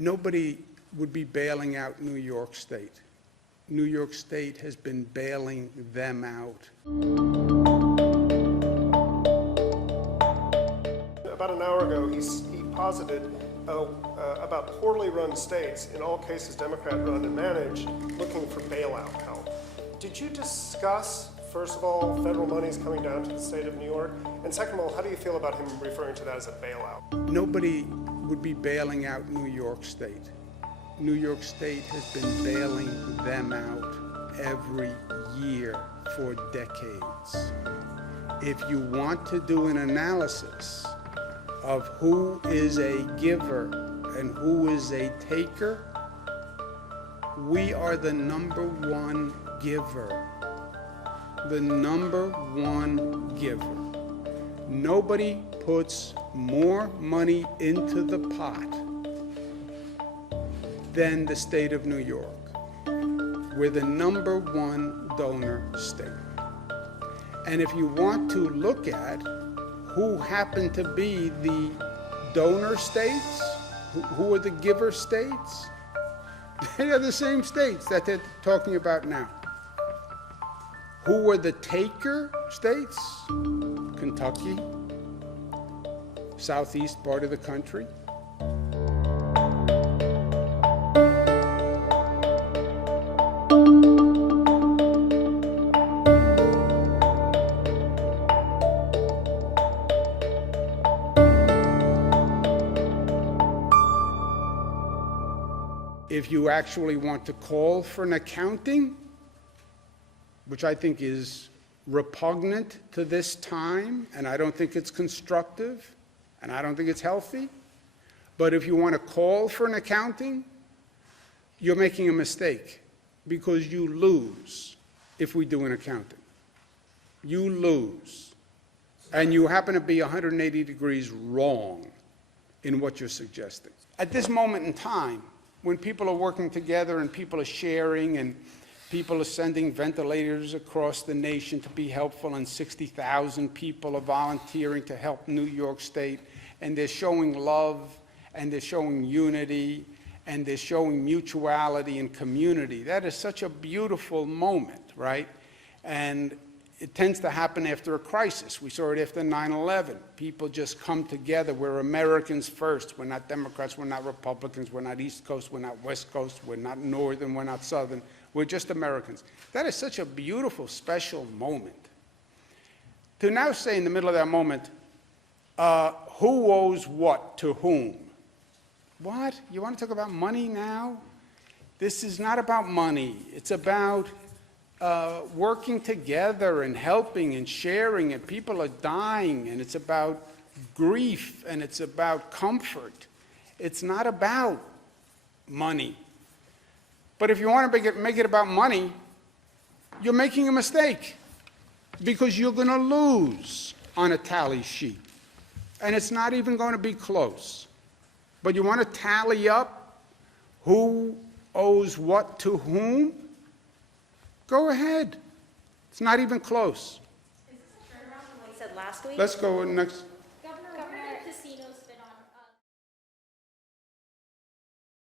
Nobody would be bailing out New York State. New York State has been bailing them out. About an hour ago, he posited about poorly run states, in all cases Democrat-run and managed, looking for bailout help. Did you discuss, first of all, federal monies coming down to the state of New York? And second of all, how do you feel about him referring to that as a bailout? Nobody would be bailing out New York State. New York State has been bailing them out every year for decades. If you want to do an analysis of who is a giver and who is a taker, we are the #1 giver. The #1 giver. Nobody puts more money into the pot than the state of New York. We're the #1 donor state. And if you want to look at who happen to be the donor states, who are the giver states, they are the same states that they're talking about now. Who are the taker states? Kentucky, southeast part of the country. If you actually want to call for an accounting, which I think is repugnant to this time, and I don't think it's constructive, and I don't think it's healthy, but if you want to call for an accounting, you're making a mistake, because you lose if we do an accounting. You lose. And you happen to be 180 degrees wrong in what you're suggesting. At this moment in time, when people are working together and people are sharing and people are sending ventilators across the nation to be helpful, and 60,000 people are volunteering to help New York State, and they're showing love, and they're showing unity, and they're showing mutuality and community. That is such a beautiful moment, right? And it tends to happen after a crisis. We saw it after 9/11. People just come together. We're Americans first. We're not Democrats. We're not Republicans. We're not East Coast. We're not West Coast. We're not Northern. We're not Southern. We're just Americans. That is such a beautiful, special moment. To now say in the middle of that moment, who owes what to whom? What? You want to talk about money now? This is not about money. It's about working together and helping and sharing, and people are dying, and it's about grief, and it's about comfort. It's not about money. But if you want to make it about money, you're making a mistake, because you're going to lose on a tally sheet, and it's not even going to be close. But you want to tally up who owes what to whom? Go ahead. It's not even close. Is this a turnaround from what you said last week? Let's go next.